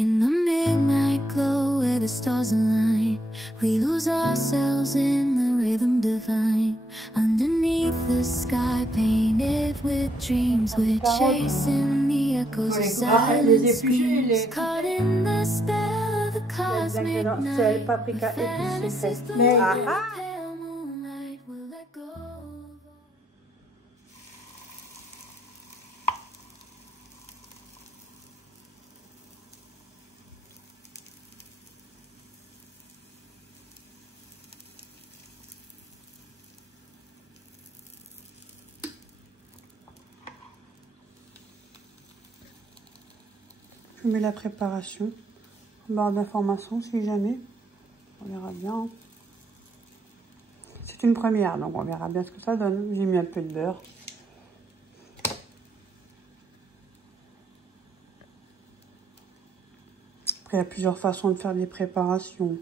In the midnight glow where the stars align, we lose ourselves in the rhythm divine. Underneath the sky painted with dreams, we're chasing the echoes of silent screams. Caught in the spell of the cosmic night, the fantasies bloom in the pale moonlight. We'll let go. Je mets la préparation en barre d'information si jamais. On verra bien. C'est une première, donc on verra bien ce que ça donne. J'ai mis un peu de beurre. Après, il y a plusieurs façons de faire des préparations.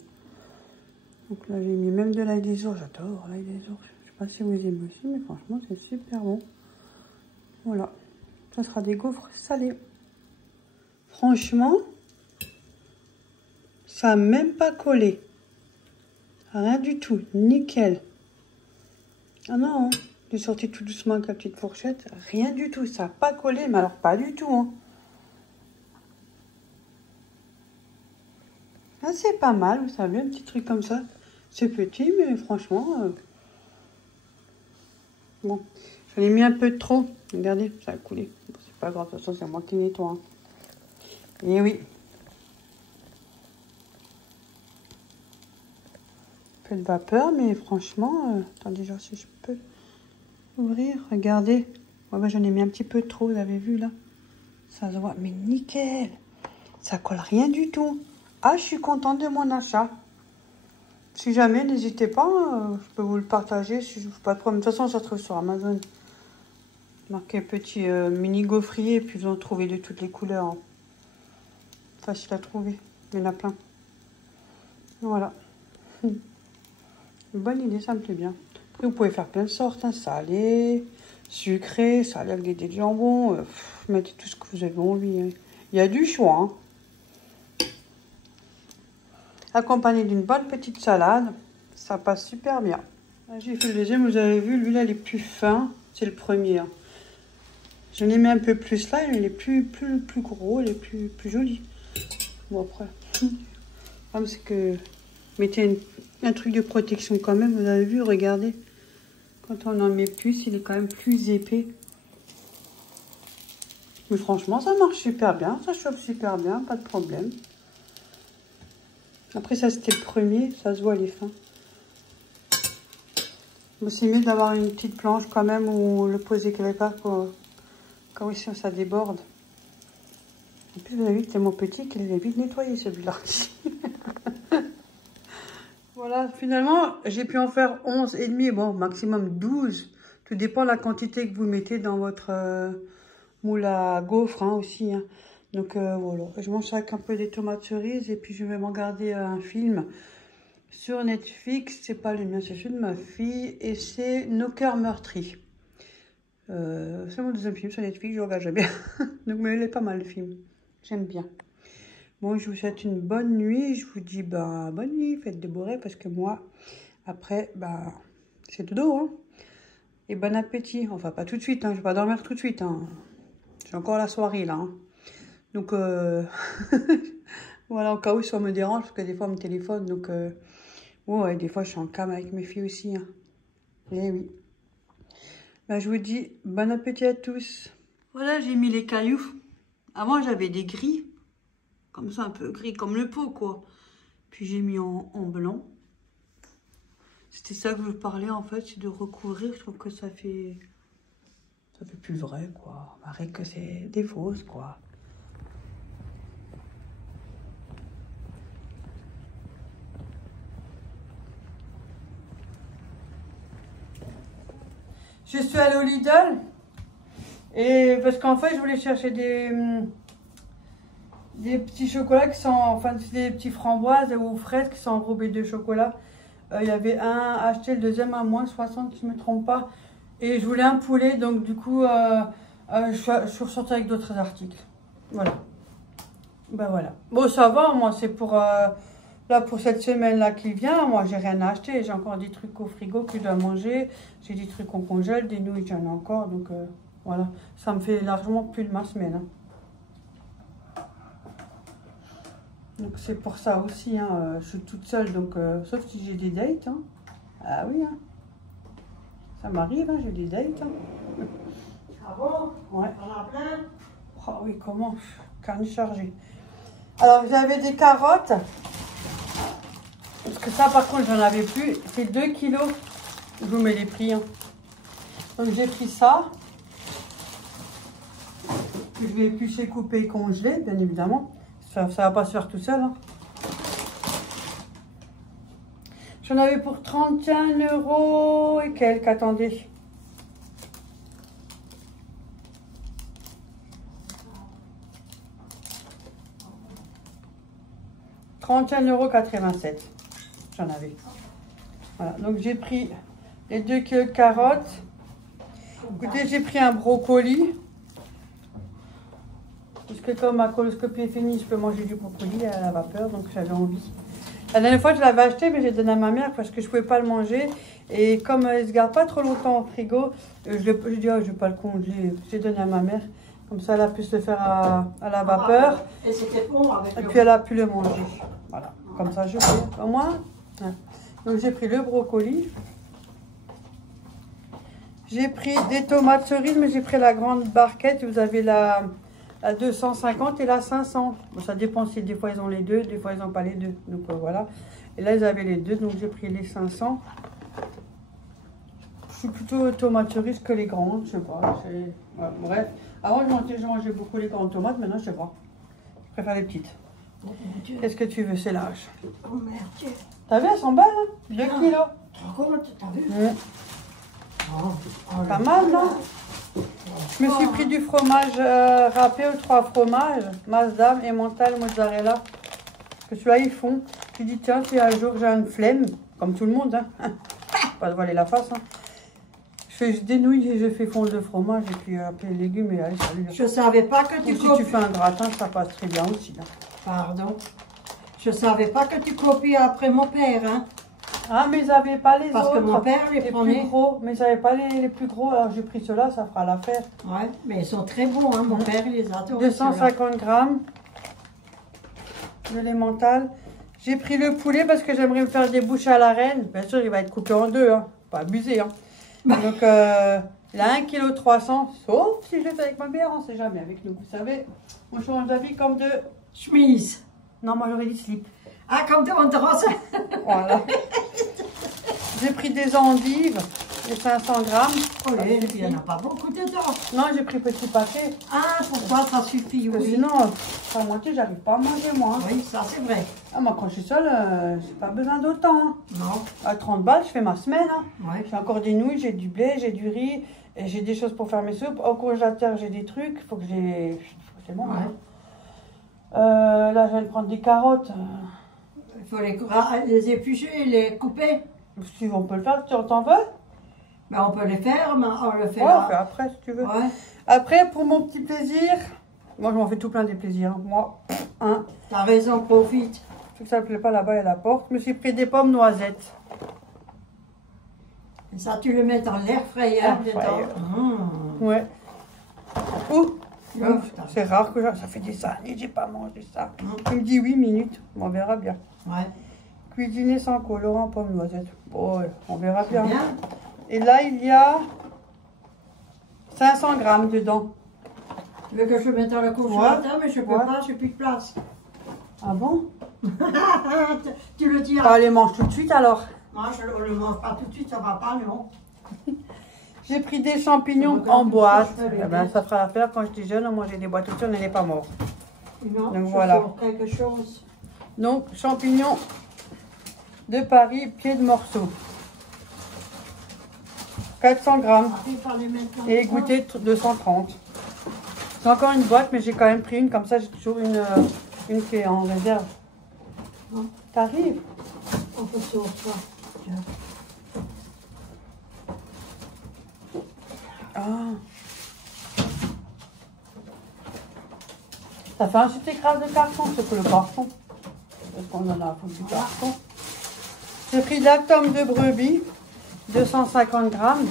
Donc là, j'ai mis même de l'ail des ours. J'adore l'ail des ours. Je ne sais pas si vous aimez aussi, mais franchement, c'est super bon. Voilà. Ça sera des gaufres salés. Franchement, ça n'a même pas collé. Rien du tout. Nickel. Ah non, j'ai sorti tout doucement avec la petite fourchette. Rien du tout. Ça n'a pas collé, mais alors pas du tout. Hein. Ah, c'est pas mal, vous savez, un petit truc comme ça. C'est petit, mais franchement... Bon, j'en ai mis un peu de trop. Regardez, ça a coulé. Bon, c'est pas grave, de toute façon, c'est moi qui nettoie. Hein. Et oui. Un peu de vapeur, mais franchement... attendez, genre si je peux ouvrir. Regardez. Ouais, bah, j'en ai mis un petit peu trop, vous avez vu là. Ça se voit, mais nickel. Ça colle rien du tout. Ah, je suis contente de mon achat. Si jamais, n'hésitez pas, je peux vous le partager. Si je vous pas de problème. De toute façon, ça se trouve sur Amazon. Marqué petit mini gaufrier, et puis vous en trouvez de toutes les couleurs. Hein. Facile à trouver. Il y en a plein. Voilà. Une bonne idée, ça me plaît bien. Après, vous pouvez faire plein de sortes. Hein, salé, sucré, salé avec des dés de jambon. Mettez tout ce que vous avez envie. Hein. Il y a du choix. Hein. Accompagné d'une bonne petite salade, ça passe super bien. J'ai fait le deuxième, vous avez vu, lui là il est plus fin, c'est le premier. Hein. J'en ai mis un peu plus là, il est plus gros, il est plus joli. Bon après, c'est que mettez un truc de protection quand même, vous avez vu, regardez. Quand on en met plus, il est quand même plus épais. Mais franchement, ça marche super bien, ça chauffe super bien, pas de problème. Après ça c'était le premier, ça se voit les fins. Mais c'est mieux d'avoir une petite planche quand même ou le poser quelque part quand oui, ça déborde. En plus vous avez vu que c'était mon petit qu'il avait vite nettoyé celui-là. Voilà, finalement j'ai pu en faire 11 et demi, bon maximum 12. Tout dépend de la quantité que vous mettez dans votre moule à gaufres hein, aussi. Hein. Donc voilà, je mange ça avec un peu des tomates cerises et puis je vais m'en garder un film sur Netflix. C'est pas le mien, c'est celui de ma fille et c'est Nos cœurs meurtris. C'est mon deuxième film sur Netflix, je regarde jamais. Donc mais il est pas mal le film, j'aime bien. Bon, je vous souhaite une bonne nuit. Je vous dis bonne nuit, faites de beaux rêves parce que moi, après, c'est dodo. Hein. Et bon appétit. Enfin, pas tout de suite, hein. Je vais pas dormir tout de suite. Hein. J'ai encore la soirée là. Hein. Donc, voilà, au cas où ça me dérange, parce que des fois, on me téléphone. Donc, ouais, des fois, je suis en cam avec mes filles aussi. Hein. Eh oui. Je vous dis bon appétit à tous. Voilà, j'ai mis les cailloux. Avant, j'avais des gris. Comme ça, un peu gris, comme le pot, quoi. Puis, j'ai mis en blanc. C'était ça que je parlais, en fait, c'est de recouvrir. Je trouve que ça fait plus vrai, quoi. On paraît que c'est des fausses, quoi. Je suis allée au Lidl. Et parce qu'en fait, je voulais chercher des petits chocolats qui sont... Enfin, des petits framboises ou fraises qui sont enrobés de chocolat. Il y avait un acheté, le deuxième à moins 60, si je ne me trompe pas. Et je voulais un poulet, donc du coup, je suis ressortie avec d'autres articles. Voilà. Ben voilà. Bon, ça va, moi, c'est pour, là, pour cette semaine-là qui vient. Moi, j'ai rien acheté. J'ai encore des trucs au frigo que je dois manger. J'ai des trucs qu'on congèle, des nouilles, j'en ai encore. Donc, voilà. Ça me fait largement plus de ma semaine. Hein. Donc, c'est pour ça aussi. Hein, je suis toute seule. Donc, sauf si j'ai des dates. Hein. Ah oui, hein. Ça m'arrive, hein, j'ai des dates. Hein. Ah bon? Ouais. On en a plein? Oh oui, comment? Carnet chargé. Alors, j'avais des carottes. Parce que ça, par contre, j'en avais plus. C'est 2 kilos. Je vous mets les prix. Hein. Donc, j'ai pris ça. Je vais éplucher, couper et congeler, bien évidemment. Ça va pas se faire tout seul. Hein. J'en avais pour 31 € et quelques. Attendez. « 31,87 €. J'en avais. Voilà, donc j'ai pris les 2 kilos de carottes. Écoutez, j'ai pris un brocoli. Parce que comme ma coloscopie est finie, je peux manger du brocoli à la vapeur, donc j'avais envie. La dernière fois, je l'avais acheté, mais j'ai donné à ma mère parce que je ne pouvais pas le manger. Et comme il ne se garde pas trop longtemps au frigo, je dis, oh, je ne vais pas le congeler. J'ai donné à ma mère. Comme ça, elle a pu se le faire à la vapeur. Et c'était bon avec Et puis, elle a pu le manger. Voilà. Comme ça, je fais. Au moins. Ouais. Donc, j'ai pris le brocoli. J'ai pris des tomates cerises, mais j'ai pris la grande barquette. Vous avez la 250 et la 500. Bon, ça dépend si des fois ils ont les deux, des fois ils n'ont pas les deux. Donc voilà. Et là ils avaient les deux, donc j'ai pris les 500. Je suis plutôt tomate cerise que les grandes, je sais pas. Ouais, bref. Avant je mangeais beaucoup les grandes tomates, maintenant je sais pas. Je préfère les petites. Oh, mon Dieu. Qu'est-ce que tu veux, c'est l'âge. Oh merde. T'as vu, elles sont belles, hein 2 kilos. Tu te rends compte, t'as vu? Oh, Pas mal, non? Je me suis pris du fromage râpé aux 3 fromages, Masdam, Emmental, mozzarella. Parce que celui-là, ils font. Tu dis, tiens, si un jour j'ai une flemme, comme tout le monde, hein. Pas de voiler la face, hein. Je dénouille et je fais fondre le fromage et puis après les légumes et allez, salut. Je savais pas que tu Ou si tu fais un gratin, ça passe très bien aussi. Hein. Pardon. Je savais pas que tu copies après mon père, hein. Ah, mais ils n'avaient pas les Parce autres. que mon père les prenait. Plus gros. Mais ils n'avaient pas les plus gros, alors j'ai pris ceux-là, ça fera l'affaire. Ouais, mais ils sont très bons, hein. Mon père, il les adore. 250 grammes de l'emmental. J'ai pris le poulet parce que j'aimerais me faire des bouchées à la reine. Bien sûr, il va être coupé en deux, hein. Pas abusé, hein. Donc, il a 1,3 kg, sauf si je le fais avec ma bière, on ne sait jamais avec nous. Vous savez, on change d'avis comme de... Chemise. Non, moi j'aurais dit slip. Ah, comme de Honduras. Voilà. J'ai pris des endives, les 500 grammes. Oh, il n'y en a pas beaucoup dedans. Non, j'ai pris petit paquet. Ah, pour toi, ça suffit, Parce que oui. sinon, à moitié, j'arrive pas à manger, moi. Oui, ça, c'est vrai. Ah, moi, quand je suis seule, j'ai pas besoin d'autant. Hein. Non. À 30 balles, je fais ma semaine. Hein. Ouais. J'ai encore des nouilles, j'ai du blé, j'ai du riz, et j'ai des choses pour faire mes soupes. Au congélateur, j'ai des trucs. Il faut que j'ai... C'est bon, Ouais. hein. Là, je viens de prendre des carottes. Il faut les éplucher, les couper. Si on peut le faire, tu t'en veux? Mais on peut les faire, mais on le fait Ouais, là. on fait après, si tu veux. Ouais. Après, pour mon petit plaisir, moi, je m'en fais tout plein des plaisirs. Hein. Moi, hein. T'as raison, profite. Tout ça ne plaît pas là-bas, il y a la porte. Je me suis pris des pommes noisettes. Et ça, tu le mets dans l'air frayeur Air fryer. dedans. Ouais. Ouh, Oh, c'est rare que ça fait des années que j'ai pas mangé ça. Mm. Il me dit 8 minutes, on verra bien. Ouais. Cuisiner sans colorant, pommes noisettes. Bon, ouais, on verra C'est bien. bien. Et là, il y a 500 grammes dedans. Tu veux que je mette dans le congélateur, mais je peux Ouais. pas, j'ai plus de place. Ah bon? Tu le Bah, diras. allez, mange tout de suite alors. Moi, je ne le mange pas tout de suite, ça va pas, non. J'ai pris des champignons Regarde en tout boîte. ce que je fais, Eh ben, ça fera l'affaire. Quand j'étais jeune, on mangeait des boîtes aussi, on n'était pas mort. Non, Donc je voilà. sors quelque chose. Donc, champignons de Paris, pieds de morceau. 400 grammes. Après, il fallait mettre comme Et ça. goûter 230. C'est encore une boîte, mais j'ai quand même pris une. Comme ça, j'ai toujours une qui est en réserve. Non. T'arrives? On peut sauver ça. Ah. Ça fait un petit écrase de carton, c'est que le carton. Parce qu'on en a foutu du carton. J'ai pris de la tome de brebis, 250 grammes.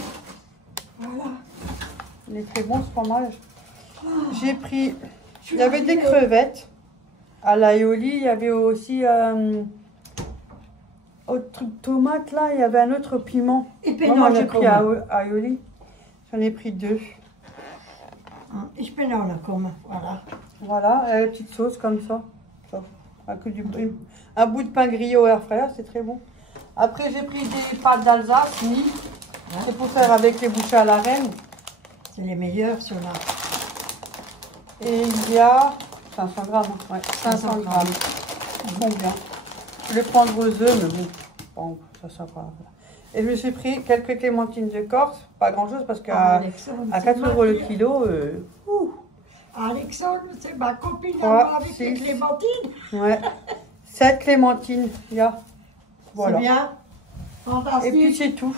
Voilà. Il est très bon ce fromage. J'ai pris, il y avait des crevettes à l'aïoli, il y avait aussi autre truc tomate là, il y avait un autre piment. Moi j'ai pris aioli, j'en ai pris 2. Ich bin auch là comme, voilà. Voilà, la petite sauce comme ça. Un bout de pain grillé au air fryer, c'est très bon. Après j'ai pris des pâtes d'Alsace, c'est pour faire avec les bouchées à la reine. C'est les meilleurs ceux-là. Et il y a 500 grammes, ouais, 500 grammes. Ils sont bien. Je vais prendre aux œufs, mais bon, ça va. Et je me suis pris quelques clémentines de Corse, pas grand chose parce qu'à 4 € le kilo. Alexandre, c'est ma copine avec les clémentines. Ouais, 7 clémentines, il y a. Voilà. C'est bien, fantastique. Et puis c'est tout.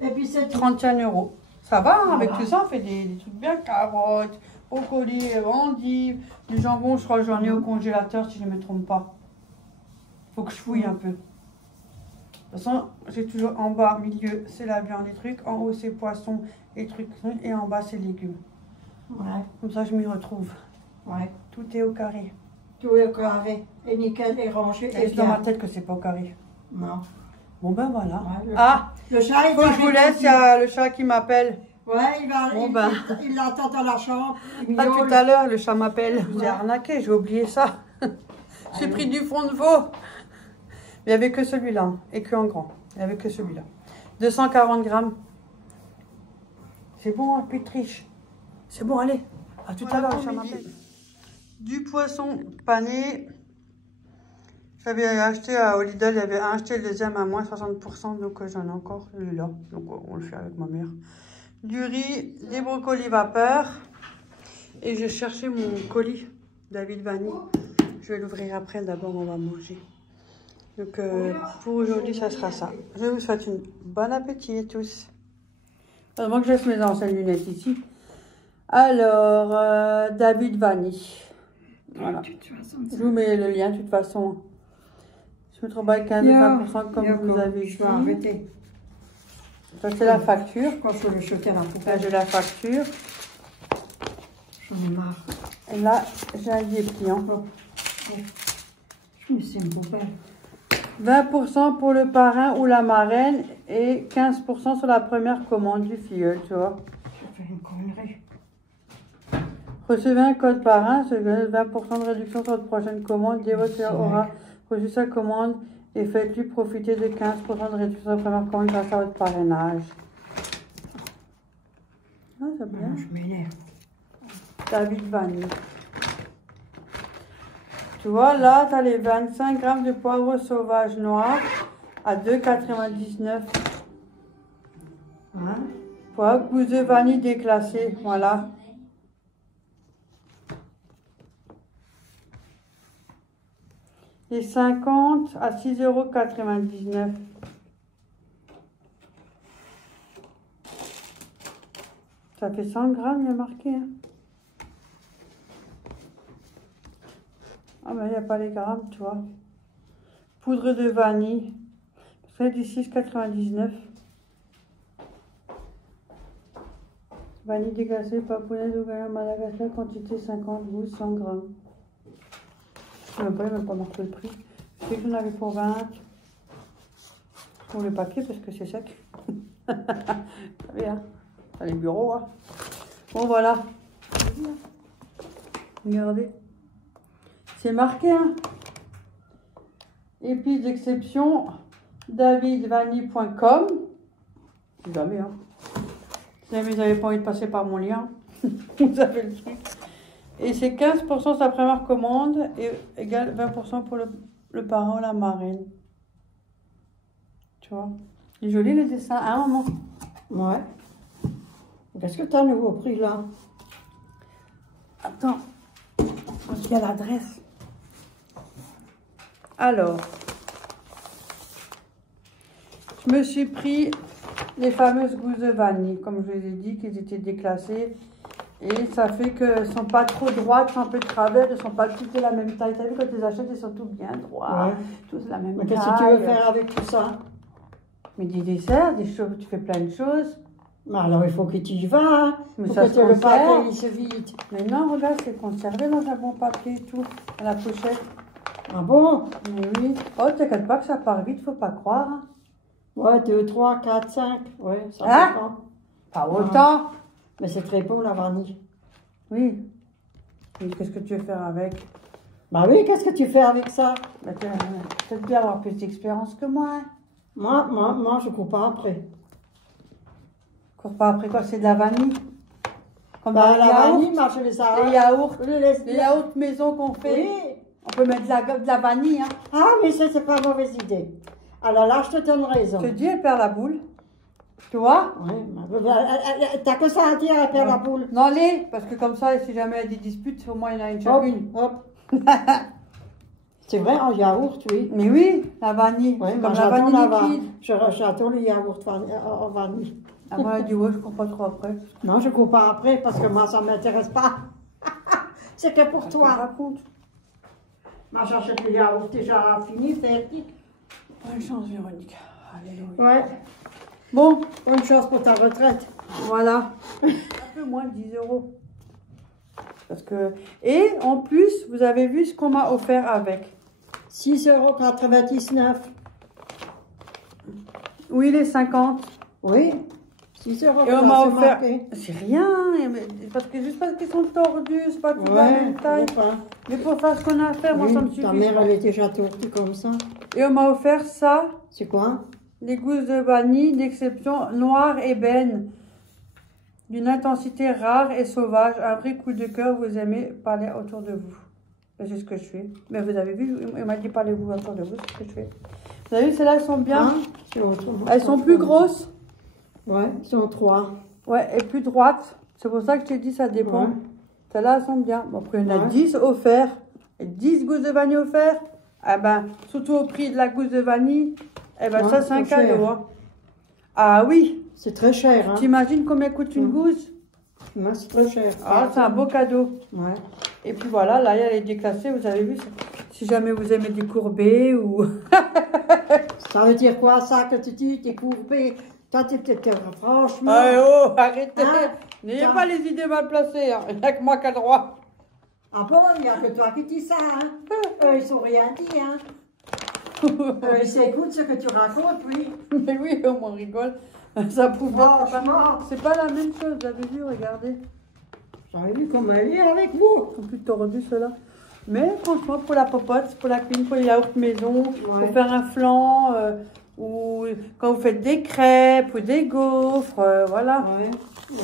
Et puis c'est 31 €. Ça va, hein, avec tout ça, on fait des trucs bien, carottes, brocolis, endives, du jambon, je crois que j'en ai au congélateur si je ne me trompe pas. Faut que je fouille un peu. De toute façon, j'ai toujours en bas, milieu, c'est la viande, les trucs. En haut, c'est poisson, les trucs. Et en bas, c'est légumes. Ouais. Comme ça, je m'y retrouve. Ouais. Tout est au carré. Tout est au carré. Et nickel, et rangé. Et c'est dans ma tête que c'est pas au carré. Non. Bon, ben voilà. Ouais, le chat, il faut que je vous laisse, il y a le chat qui m'appelle. Ouais, il l'attend dans la chambre. Pas tout à l'heure, le chat m'appelle. J'ai arnaqué, j'ai oublié ça. J'ai pris du fond de veau. Il n'y avait que celui-là, et que en grand. Il n'y avait que celui-là. 240 grammes. C'est bon, hein, plus de triche. C'est bon, allez. À tout à l'heure, le chat m'appelle. Du poisson pané. J'avais acheté au Lidl, il y avait acheté le deuxième à moins 60%, donc j'en ai encore celui-là. Donc on le fait avec ma mère. Du riz, des brocolis vapeur. Et j'ai cherché mon colis David Vanille. Je vais l'ouvrir après, d'abord on va manger. Donc pour aujourd'hui, ça sera ça. Je vous souhaite une bonne appétit à tous. Heureusement que je laisse mes anciennes lunettes ici. Alors, David Vanille. Voilà. Je vous mets le lien de toute façon. Je me trouve avec 15-20% comme vous avez vu. Je vais arrêter. Ça c'est la facture. Quand je vais le jeter à la poubelle. Là j'ai la facture. J'en ai marre. Et là j'ai un dépliant. Je me suis une poubelle. 20% pour le parrain ou la marraine et 15% sur la première commande du filleul, tu vois. Je fais une connerie. Recevez un code parrain, c'est 20% de réduction sur votre prochaine commande. Dès votre client aura reçu sa commande et faites-lui profiter de 15% de réduction sur la première commande grâce à votre parrainage. Ah, c'est bien. Je m'énerve. David Vanille. Tu vois, là, tu as les 25 grammes de poivre sauvage noir à 2,99 €. Hein? Poivre gousse de vanille déclassé, voilà. Et 50 à 6,99 €. Ça fait 100 grammes, il y a marqué. Hein. Ah ben, il n'y a pas les grammes, tu vois. Poudre de vanille. C'est du 6,99 €. Vanille déglacée, papounaise ou Madagascar, quantité 50 gousses, 100 grammes. Je ne sais même pas, il m'a pas marqué le prix. Je sais que j'en avais pour 20. Pour le papier parce que c'est sec. Vous savez, hein. Dans les bureaux, hein. Bon, voilà. Regardez. C'est marqué, hein. Épices d'exception, davidvanille.com. Si jamais, hein. Si jamais vous n'avez pas envie de passer par mon lien, vous avez le truc. Et c'est 15% sur la première commande et égale 20% pour le parrain ou la marraine. Tu vois. Il est joli le dessin, hein, maman? Ouais. Qu'est-ce que tu as à nouveau pris là? Attends. Parce qu'il y a l'adresse. Alors. Je me suis pris les fameuses gousses de vanille, comme je vous ai dit, qu'ils étaient déclassées Et ça fait qu'elles sont pas trop droites, elles sont un peu de travers, elles sont pas toutes de la même taille. T'as vu, quand tu les achètes, elles sont toutes bien droites, Ouais. toutes de la même Mais taille. qu'est-ce que tu veux faire avec tout ça? Mais des desserts, des choses, tu fais plein de choses. Mais alors il faut que tu y vas, hein. Mais Faut ça que se tu le conserve. papier il se vide. Mais non, regarde, c'est conservé dans un bon papier et tout, à la pochette. Ah bon? Mais oui. Oh, t'inquiète pas que ça part vite, faut pas croire. Hein. Ouais, 2, 3, 4, 5. Ouais, ça Hein? dépend. Pas autant. Mais c'est très bon la vanille. Oui. Et qu'est-ce que tu veux faire avec? Bah oui, qu'est-ce que tu fais avec ça? Bah, peut-être bien avoir plus d'expérience que moi. Hein. Moi, je coupe pas après. Cours pas après quoi? C'est de la vanille. Comme Bah, dans la les yaourts. vanille, moi, je les arrache. Les yaourts maison qu'on fait. Oui. On peut mettre de la vanille. Hein. Ah, mais ça, c'est pas une mauvaise idée. Alors là, je te donne raison. Je te dis, elle perd la boule. Tu vois? Oui, t'as que ça à dire, elle perd la boule. Non, parce que comme ça, si jamais il y a des disputes, au moins il y en a une chacune. Hop, hop. C'est vrai, en yaourt, oui. Mais oui, la vanille. Oui, C'est moi comme la j'adore vanille liquide. j'adore le yaourt en vanille. Ah, moi, elle dit, ouais, je comprends trop après. Non, je coupe pas après parce que moi, ça ne m'intéresse pas. C'est que pour toi. Raconte. Moi, j'achète le yaourt déjà fini, fertig. Bonne chance, Véronique. Alléluia. Ouais. Bon, Bonne chance pour ta retraite. voilà. Un peu moins de 10 €. Parce que... Et en plus, vous avez vu ce qu'on m'a offert avec. 6,99 €. Oui, les 50. Oui. 6 €. Et on m'a c'est offert... marqué. C'est rien. Parce que juste parce qu'ils sont tordus, c'est pas tout la même taille. Enfin, Mais pour faire ce qu'on a à faire, moi, ça me oui, suffit. ta mère, elle est déjà tortue comme ça. Et on m'a offert ça. C'est quoi? Des gousses de vanille d'exception noire ébène, d'une intensité rare et sauvage, un vrai coup de cœur, vous aimez parler autour de vous. Ben, c'est ce que je fais. Mais vous avez vu, il m'a dit parlez-vous autour de vous, c'est ce que je fais. Vous avez vu, celles-là, elles sont bien. Elles sont plus grosses. Ouais, ils sont 3. Ouais, et plus droites. C'est pour ça que je t'ai dit, ça dépend. Ouais. Celles-là, elles sont bien. Bon, après, il y en a Ouais. 10 offerts. Et 10 gousses de vanille offerts. Ah ben, surtout au prix de la gousse de vanille. Eh ben, Ouais, ça, c'est un c'est cher. cadeau. Hein. Ah oui. C'est très cher, hein? T'imagines combien coûte une gousse? Ouais, c'est très cher. Ah, c'est un beau cadeau. Ouais. Et puis voilà, là, elle est déclassée, vous avez vu. Si jamais vous aimez des courbés ou... Ça veut dire quoi, ça, que tu dis, t'es courbé? Toi, franchement... Ah, oh, arrêtez. Hein? N'ayez Ça- pas les idées mal placées. Hein. Il n'y a que moi qui a le droit. Ah bon, il n'y a que toi qui dis ça, hein? Eux, ils sont rien dit, hein? Ils écoutent ce que tu racontes, oui. Mais oui, on rigole. Ça prouve bien que Franchement, c'est pas la même chose. Vous avez vu, regardez. j'avais vu comment elle est avec vous. Ils sont plus tordus, ceux-là. Mais franchement, pour la popote, pour la cuisine, pour les yaourts maison, Ouais. pour faire un flan, ou quand vous faites des crêpes ou des gaufres, voilà. Ouais,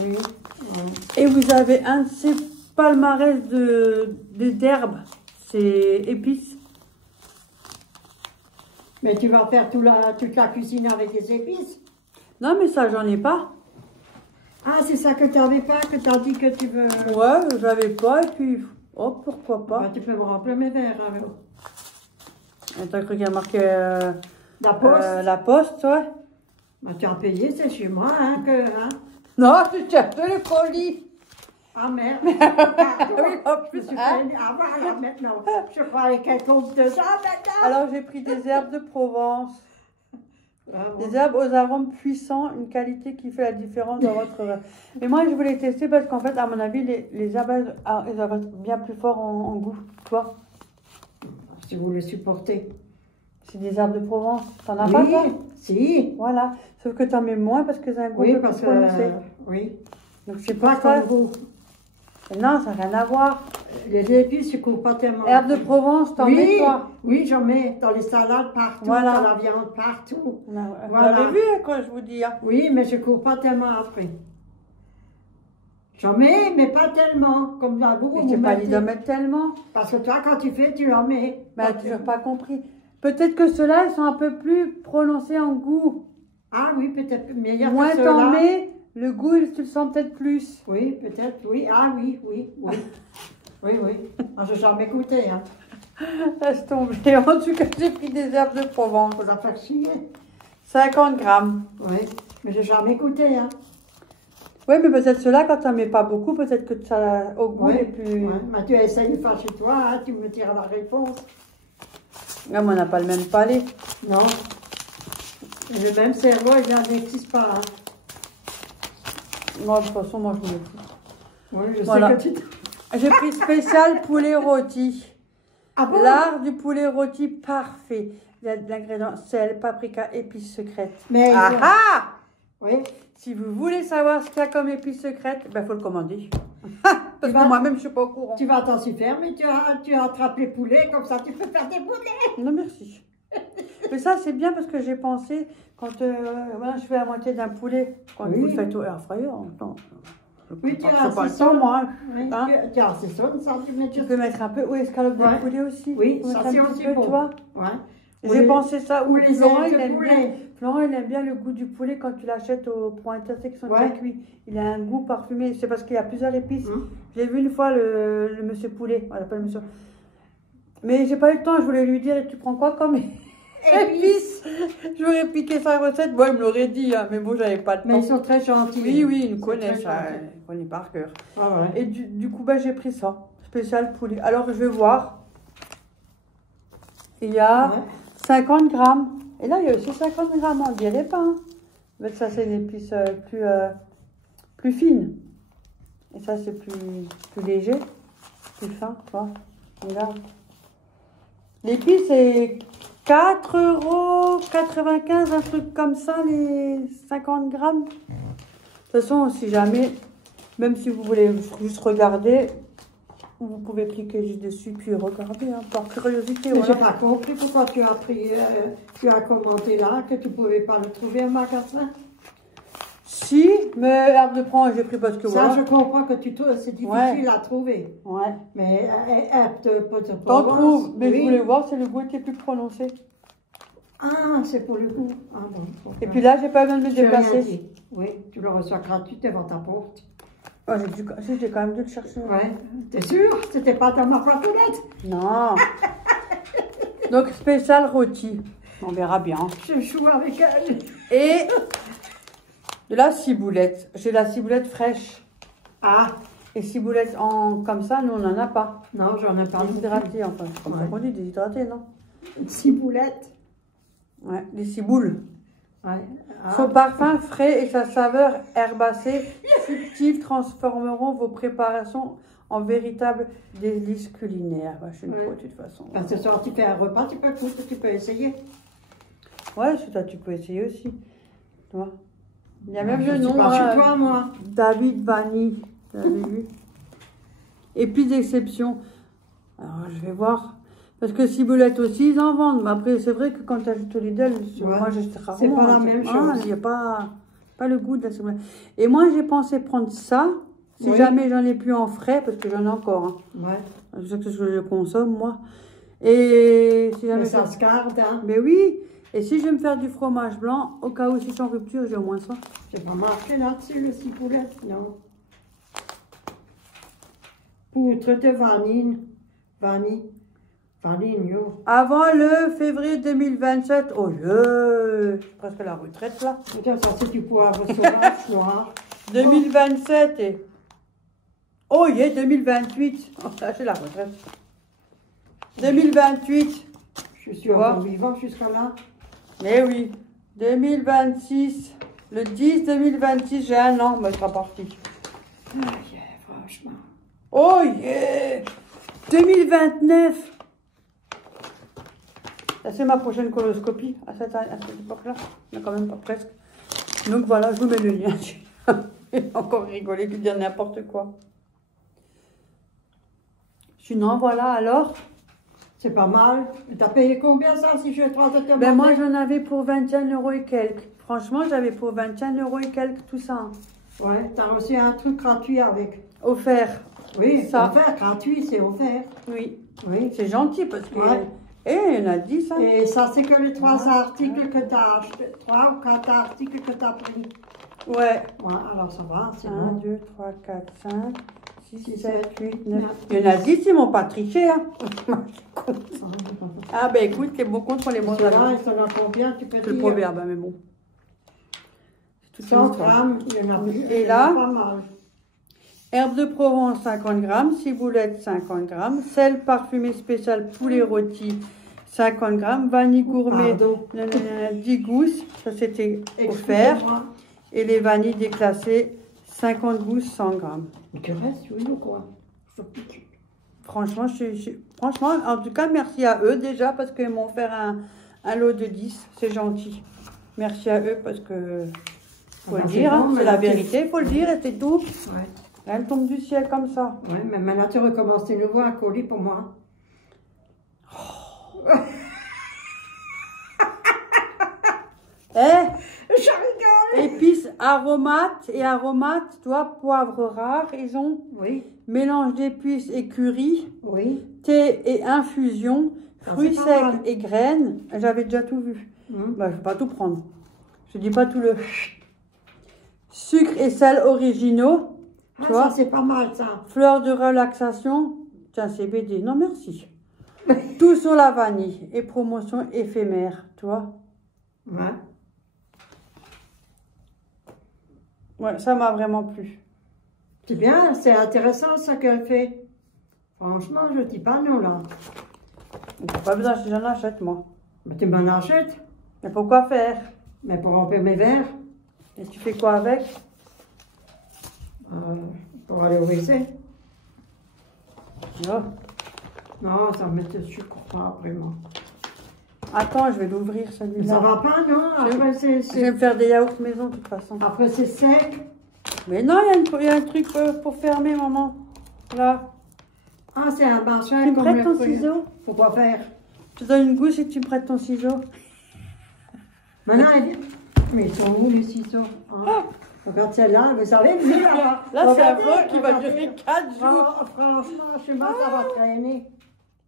oui. Ouais. Et vous avez un de ces palmarès d'herbes, c'est épices. Mais tu vas faire toute la cuisine avec des épices? Non, mais ça, j'en ai pas. Ah, c'est ça que tu n'avais pas, que tu as dit que tu veux... Ouais, j'avais pas, et puis, oh, pourquoi pas. Bah, tu peux me remplir mes verres, alors. T'as cru qu'il y a marqué La poste? la poste, ouais. Bah, tu as payé, c'est chez moi, hein, que... Hein? Non, tu cherches le colis. Ah, merde. Oui, en Je plus, suis hein. Ah, voilà, maintenant. Je croyais qu'elle compte de ça, maintenant. Alors, j'ai pris des herbes de Provence. Ah, bon. Des herbes aux arômes puissants, une qualité qui fait la différence dans votre verre. Mais moi, je voulais tester parce qu'en fait, à mon avis, les herbes, elles doivent être bien plus forts en goût. Toi, Si vous le supportez. c'est des herbes de Provence. T'en as pas, toi? Si. Voilà. Sauf que t'en mets moins parce que c'est un goût Oui, un peu parce plus que... prononcé. oui. Donc, c'est Pas pas ça. comme vous. Non, ça n'a rien à voir. Les épices, je coupe pas tellement. Herbes de Provence, t'en mets, Oui, toi? oui, j'en mets dans les salades partout, Voilà. dans la viande partout. Vous Voilà. avez vu, quoi, je vous dis. Hein. Oui, mais je cours pas tellement après. J'en mets, mais pas tellement. Comme là, vous, Je vous t'ai pas dit mettez. d'en mettre tellement. Parce que toi, quand tu fais, tu en mets. Mais tu n'as pas compris. Peut-être que ceux-là, ils sont un peu plus prononcés en goût. Ah oui, peut-être meilleur Moins que t'en ceux-là. mets, le goût, tu le sens peut-être plus. Oui, peut-être, oui. Ah oui, oui, oui. Oui, oui. Ah, j'ai jamais goûté, hein. Laisse tomber. En tout cas, j'ai pris des herbes de Provence. Faut la faire chier. 50 grammes. Oui, mais j'ai jamais goûté, hein. Oui, mais peut-être cela, quand tu n'en mets pas beaucoup, peut-être que ça, au goût, est plus... Ouais. Mais tu essayes une fois chez toi, hein, tu me diras la réponse. Là, mais on n'a pas le même palais. Non. Le même cerveau, il n'existe pas. Hein. Moi, de toute façon, moi, je me fous. Oui, je Voilà. sais que tu... J'ai pris spécial poulet rôti. Ah bon? L'art du poulet rôti parfait. Il y a de l'ingrédient sel, paprika, épices secrètes. Mais Ah ah! oui. Si vous voulez savoir ce qu'il y a comme épices secrètes, ben faut le commander. Parce que moi-même, je suis pas au courant. Tu vas t'en super, mais tu attrapes les poulets, comme ça tu peux faire des poulets. Non, merci. Mais ça, c'est bien parce que j'ai pensé, quand voilà, je fais la moitié d'un poulet, quand Oui. vous le faites au air fryer, attends. Oui, tu as pas le assez temps, moi. Oui, Hein? tu as assez sonne, ça, tu mets Tu peux mettre un peu, oui, escalope de Ouais. poulet aussi. Oui, Mettre ça un c'est petit aussi peu, bon. toi. Ouais. J'ai pensé ça. Ou Ou les Florent, ailes il de aime bien. poulet. Florent, il aime bien le goût du poulet quand tu l'achètes au pointeur, c'est qu'ils sont déjà Ouais. cuits. Il a un goût parfumé. C'est parce qu'il y a plusieurs épices. Hum. J'ai vu une fois le monsieur poulet. On l'appelle monsieur. Mais j'ai pas eu le temps. Je voulais lui dire, et tu prends quoi comme épices? Je voudrais piquer sa recette. Bon, il me l'aurait dit, hein, mais bon, j'avais pas le temps. Mais ils sont très gentils. Oui, oui, ils nous Ils sont connaissent. très Ça, gentils. ils connaissent par cœur. Ah ouais. Et du coup, bah, j'ai pris ça. Spécial poulet. Alors, je vais voir. Il y a Ouais. 50 grammes. Et là, il y a aussi 50 grammes. On dirait pas. Hein. Mais ça, c'est une épice plus fine. Et ça, c'est plus léger. Plus fin. Tu vois. Regarde. L'épice, c'est 4,95 €. Un truc comme ça, les 50 grammes. De toute façon, si jamais, même si vous voulez juste regarder, vous pouvez cliquer juste dessus puis regarder, hein, par curiosité. Mais Voilà. j'ai pas compris pourquoi tu as pris, tu as commenté là, que tu pouvais pas le trouver au magasin. Si, mais herbe de printemps, j'ai pris parce que Ça, voilà. je comprends que c'est difficile Ouais. à trouver. Ouais. Mais herbe de T'en trouves, mais oui. je voulais voir si le goût était plus prononcé. Ah, c'est pour le goût. Ah bon. Et puis là, j'ai pas besoin de me J'ai rien déplacer. dit. Oui, tu le reçois gratuit devant ta porte. Oh, j'ai quand même dû le chercher. Ouais. T'es sûr? C'était pas dans ma boîte aux lettres? Non. Donc, spécial rôti. On verra bien. Je joue avec elle. Et de la ciboulette. J'ai la ciboulette fraîche. Ah, Et ciboulette comme ça, nous, on n'en a pas. non, j'en ai pas. Déshydratée, enfin. C'est comme ça Ouais. qu'on dit, déshydratée, non? Une ciboulette. Ouais, des ciboules. Ouais. Ah. Son parfum frais et sa saveur herbacée subtile transformeront vos préparations en véritables délices culinaires. Bah, je suis une Ouais. pro, de toute façon. Ben, ce soir, tu fais un repas, tu peux essayer. Ouais, c'est ça, tu peux essayer aussi. Tu vois. Il y a même Je le suis nom. pas chez toi, moi. David Vanille. Vous avez vu? Et puis d'exception. Alors, je vais voir. Parce que ciboulette aussi, ils en vendent. Mais après, c'est vrai que quand tu ajoutes au Lidl, moi, je sais rarement. C'est pas la hein, même ah, chose. Il n'y a pas le goût de la ciboulette. Et moi, j'ai pensé prendre ça. Si Oui. jamais j'en ai plus en frais, parce que j'en ai encore. Hein. Ouais. C'est ce que je consomme, moi. Et si jamais. Mais ça se garde, hein. Mais oui. Et si je vais me faire du fromage blanc, au cas où si je suis en rupture, j'ai au moins ça. J'ai pas marqué là-dessus, le ciboulette, non. Poudre de vanille. Vanille, yo. Avant le février 2027, oh je suis presque à la retraite là. Tiens, ça c'est du poivre sauvage noir. 2027 et... Oh yeah, 2028. Oh, là, c'est la retraite. 2028. Je suis Tu vois. encore vivant jusqu'à là. Mais oui. 2026. Le 10 2026, j'ai un an, mais je serai parti. Ah, yeah, franchement. Oh yeah. 2029. Là, c'est ma prochaine coloscopie à cette époque-là. On a quand même pas presque. Donc voilà, je vous mets le lien. J'ai encore rigolé que dire n'importe quoi. Sinon, voilà, alors. C'est pas mal. T'as payé combien ça si je dois te demander? Ben moi, j'en avais pour 21 € et quelques. Franchement, j'avais pour 21 € et quelques, tout ça. Hein. Ouais, t'as reçu un truc gratuit avec. Offert. Oui, Ça. offert, gratuit, c'est offert. Oui. Oui. C'est gentil parce que... Ouais. Et il y en a 10, hein. Et ça, c'est que les 3 Ouais, articles que t'as acheté. 3 ou 4 articles que t'as pris. Ouais. Ouais, alors ça va, c'est 1, bon. 2, 3, 4, 5, 6, 6, 7, 8, 9. 9. Il y en a 10, ils m'ont pas triché, hein. Ah ben écoute, t'es bon contre les bons Cela, amis. il t'en a combien, tu peux C'est le dire? proverbe, hein, mais bon. C'est 100 grammes, il y en a plus. Et il y en a là, pas mal. herbe de Provence 50 grammes, ciboulette 50 grammes, sel parfumé spécial poulet rôti 50 grammes, vanille gourmet Pardon. 10 gousses, ça c'était offert, Excusez-moi. et les vanilles déclassées 50 gousses 100 grammes. Mais tu restes, oui ou quoi? Franchement, franchement, en tout cas, merci à eux déjà parce qu'ils m'ont offert un lot de 10, c'est gentil. Merci à eux parce que, faut le dire, bon, c'est la maintenant, vérité, faut le dire et c'est tout. Ouais. Elle tombe du ciel comme ça. Ouais, mais maintenant tu recommences de nouveau un colis pour moi. Eh, Je rigole. épices aromates et aromates, toi, poivre rare, ils ont Oui, mélange d'épices et curry, oui. thé et infusion, Ah, fruits c'est pas secs mal. et graines. J'avais déjà tout vu. Bah, je ne vais pas tout prendre. Je dis pas tout le sucre et sel originaux. Ah, Tu vois, ça c'est pas mal ça. fleurs de relaxation. Tiens, CBD. Non, merci. Tout sur la vanille et promotion éphémère. Tu vois. Ouais. Ouais, ça m'a vraiment plu. C'est bien, c'est intéressant ce qu'elle fait. Franchement, je dis pas non là. Pas besoin, j'en achète moi. Mais tu m'en achètes. Mais pourquoi faire? Mais pour remplir mes verres, Et tu fais quoi avec? pour aller au WC. Oh. Non, ça me te sucre pas vraiment. Attends, je vais l'ouvrir Mais ça celui-là. va pas, non? Après, Je vais me faire des yaourts maison de toute façon. Après c'est sec. Mais non, il y a un truc pour fermer, maman. Là. Ah, c'est un machin Tu me comme prêtes le ton fruit. ciseau? Faut pas faire. Je te donne une gousse et tu me prêtes ton ciseau. Maintenant, mais ils sont où les ciseaux? Hein? Regarde celle-là, vous savez, lui, là. Là, c'est un regardez, vol qui va regardez. durer 4 jours. Oh, franchement, je sais pas, ça va traîner.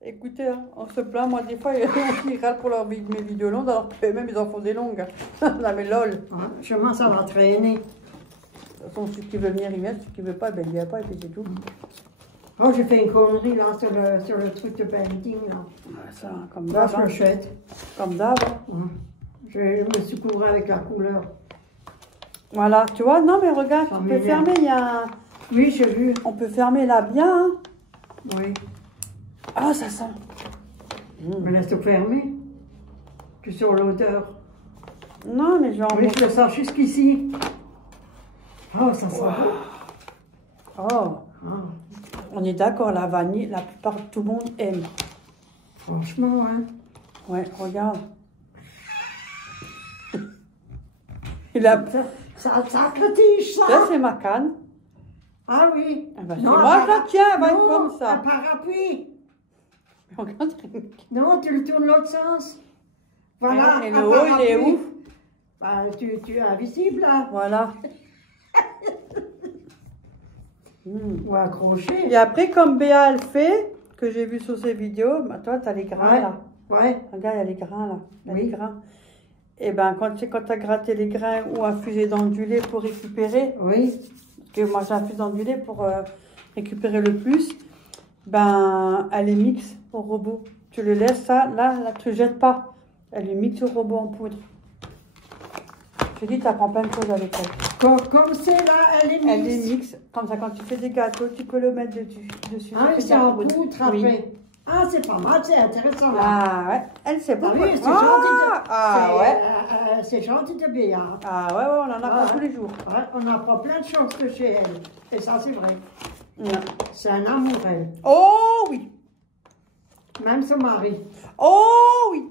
Écoutez, hein, on se plaint, moi des fois, ils râlent pour mes vidéos longues, alors qu'eux-mêmes, ils en font des longues. Non mais lol. Hein, je sais pas, ça va traîner. De toute façon, celui qui veut venir, il vient, celui qui veut pas, ben il vient pas, et puis c'est tout. Oh, j'ai fait une connerie, là, sur le truc de painting, là. Ça, comme Là, d'hab. je me Hein. chouette. Comme d'hab. Hein. Je me suis couvert avec la couleur. Voilà, tu vois, non mais regarde, Ça tu peux m'énerve. fermer, il y a un... Oui, j'ai vu. On peut fermer là bien, hein. Oui. Ah, ça sent. Mais laisse tout fermer. Tu sens l'odeur. Non, mais je vais en Oui, je le sens jusqu'ici. Oh, ça sent bon. Oh, Ah, on est d'accord, la vanille, la plupart, tout le monde aime. franchement, hein. Ouais, regarde. Il a... Ça crétige, ça. Ça, c'est ma canne. Ah oui. Ah bah, c'est Non, moi, un je la tiens, elle va être non, comme ça. un parapluie. Regarde. Non, tu le tournes l'autre sens. Voilà. Et un le haut, il est parapluie. où? Bah, tu es invisible, là. Voilà. Ou accroché. Et après, comme Béa, elle fait, que j'ai vu sur ses vidéos, bah, toi, tu as les grains Ouais. là. Ouais. Regarde, il y a les grains là. Il y a Oui. les grains. Et ben, quand tu as gratté les grains ou infusé dans du lait pour récupérer, Oui. parce que moi j'infuse dans du lait pour récupérer le plus, ben, elle les mixe au robot. Tu le laisses ça, là, tu le jettes pas. Elle les mixe au robot en poudre. Je te dis, tu apprends plein de choses avec elle. Comme c'est là, elle est Elle les mise. mixe, comme ça, quand tu fais des gâteaux, tu peux le mettre dessus. Ah, Ça fait c'est de la en poudre. poutre Oui. après. Ah, c'est pas mal, c'est intéressant. Là. Ah ouais, elle sait Ah pas. oui, c'est Ah, gentil de... ah c'est, ouais. c'est gentil de bien. Ah ouais, ouais, on en apprend Ouais. tous les jours. Ouais, on apprend plein de choses de chez elle. Et ça, c'est vrai. Ouais. C'est un amour, elle. Oh oui, Même son mari. oh oui.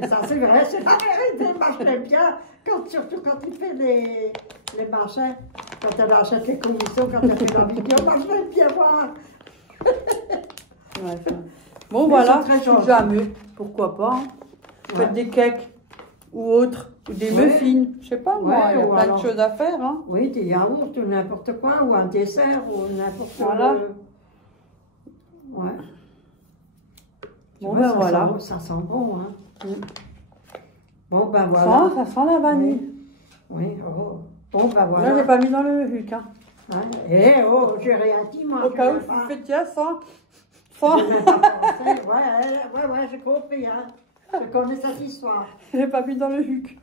Et ça, c'est vrai, c'est la vérité. Moi, je l'aime bien. Surtout quand il fait les machins. Quand elle achète les commissions, quand elle fait la vidéo. Moi, je l'aime bien voir. Ouais, ça. Bon Mais voilà, ils sont très si gentils. jamais, pourquoi pas. Hein. Ouais. Faites des cakes ou autres, ou des Ouais. muffins, je sais pas moi, Ouais, il y a ou plein alors- de choses à faire. Hein. Oui, des yaourts ou n'importe quoi, ou un dessert, ou n'importe quoi. Voilà. Ouais. Tu Bon vois, ben ça voilà. ça sent bon, hein. Mm. Bon, ben voilà. Ça sent la vanille. Oui, oh. Bon, ben Là, voilà. j'ai pas mis dans le huc. Hein. Hein. Eh, oh, j'ai rien dit, moi. Au je cas où n'ai tu pas- fais tiens, sans. j'ai même pas pensé. Ouais, j'ai compris, hein. Je connais cette histoire. J'ai pas mis dans le huc.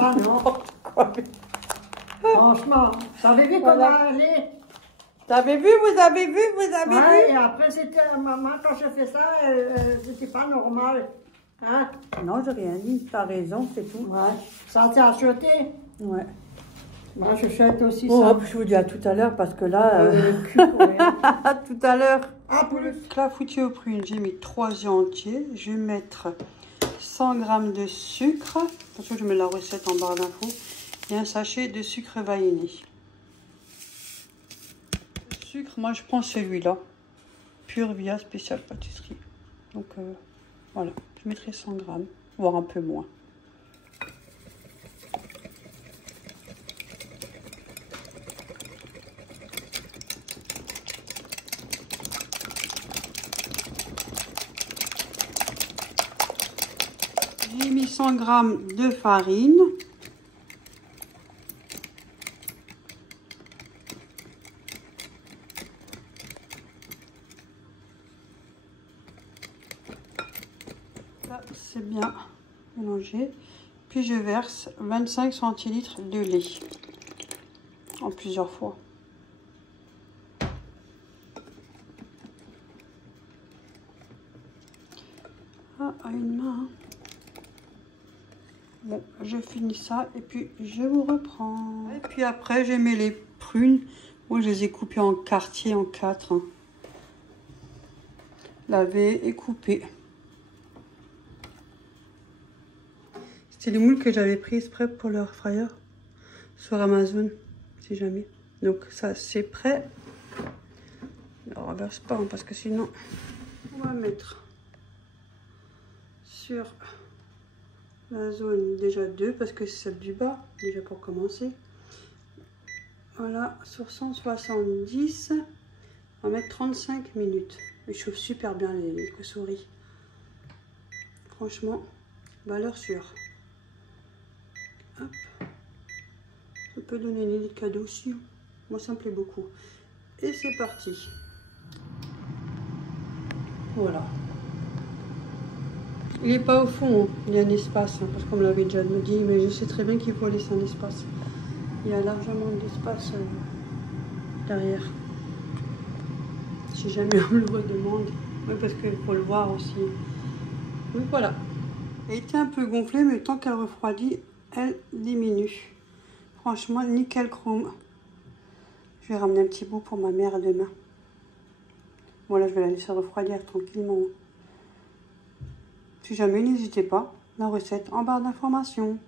Ah non. Franchement, vous avez vu Voilà. comment elle est? Vous avez vu, vous avez vu, vous avez Ouais, vu? et après, c'était maman, quand je fais ça, c'était pas normal. Hein? Non, j'ai rien dit. T'as raison, c'est tout. Ouais. Ça t'a acheté? Ouais. Moi, je chète aussi Bon, ça. hop, je vous dis à tout à l'heure parce que là... Le cul pour rien. À tout à l'heure. À Pour le plus. clafoutis aux prunes, j'ai mis 3 œufs entiers. Je vais mettre 100 g de sucre. Attention, je mets la recette en barre d'infos. Et un sachet de sucre vanillé. Le sucre, moi je prends celui-là. Pure Via spécial pâtisserie. Donc voilà, je mettrai 100 g, voire un peu moins. J'ai mis 100 g de farine. Là, c'est bien mélangé. Puis je verse 25 centilitres de lait en plusieurs fois. Ah, à une main. Bon, je finis ça et puis je vous reprends. Et puis après, je mets les prunes. Moi, je les ai coupées en quartiers, en 4. Lavées et coupées. C'était les moules que j'avais prises prêt pour le air fryer sur Amazon, si jamais. Donc ça, c'est prêt. Ne renverse pas, hein, parce que sinon, on va mettre sur la zone déjà 2 parce que c'est celle du bas, déjà pour commencer. Voilà, sur 170, on va mettre 35 minutes. Ils chauffent super bien les souris. Franchement, valeur sûre. Hop. Ça peut donner une idée de cadeau aussi. Moi, ça me plaît beaucoup. Et c'est parti. Voilà. Il n'est pas au fond, hein. Il y a un espace, hein, parce qu'on me l'avait déjà dit, mais je sais très bien qu'il faut laisser un espace. Il y a largement d'espace derrière. Si jamais on me le redemande. Oui, parce qu'il faut le voir aussi. Donc voilà. Elle était un peu gonflée, mais tant qu'elle refroidit, elle diminue. Franchement, nickel chrome. Je vais ramener un petit bout pour ma mère demain. Voilà, je vais la laisser refroidir tranquillement. Si jamais, n'hésitez pas, la recette en barre d'informations.